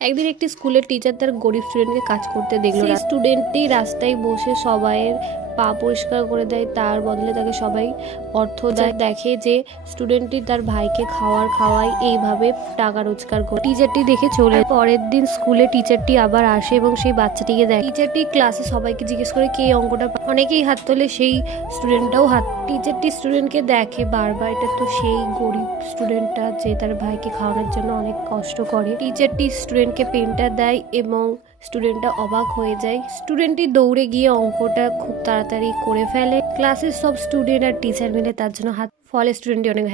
একদিন একটি স্কুলের টিচার তার গরিব স্টুডেন্টকে কাজ করতে দেখলো। সেই স্টুডেন্টটি রাস্তায় বসে সবাইয়ের পা পরিষ্কার করে দেয়, তার বদলে তাকে সবাই অর্থ দেয়। দেখে যে স্টুডেন্টটি তার ভাইকে খাওয়ায়, এইভাবে টাকা রোজগার করে। টিচারটি দেখে চলে যায়। পরের দিন স্কুলে টিচারটি আবার আসে এবং সেই বাচ্চাটিকে দেখে। টিচারটি ক্লাসে সবাইকে জিজ্ঞেস করে কে অঙ্কটা অনেকেই হাত তোলে, সেই স্টুডেন্টটাও হাত। টিচারটি স্টুডেন্টকে দেখে বারবার, এটা তো সেই গরিব স্টুডেন্টটা যে তার ভাইকে খাওয়ানোর জন্য অনেক কষ্ট করে। টিচারটি স্টুডেন্টকে পেনটা দেয় এবং স্টুডেন্টটা অবাক হয়ে যায়। স্টুডেন্টটি দৌড়ে গিয়ে অঙ্কটা খুব তাড়াতাড়ি করে ফেলে। ক্লাসের সব স্টুডেন্ট আর টিচার মিলে তার জন্য হাত। ফলে স্টুডেন্টটি অনেক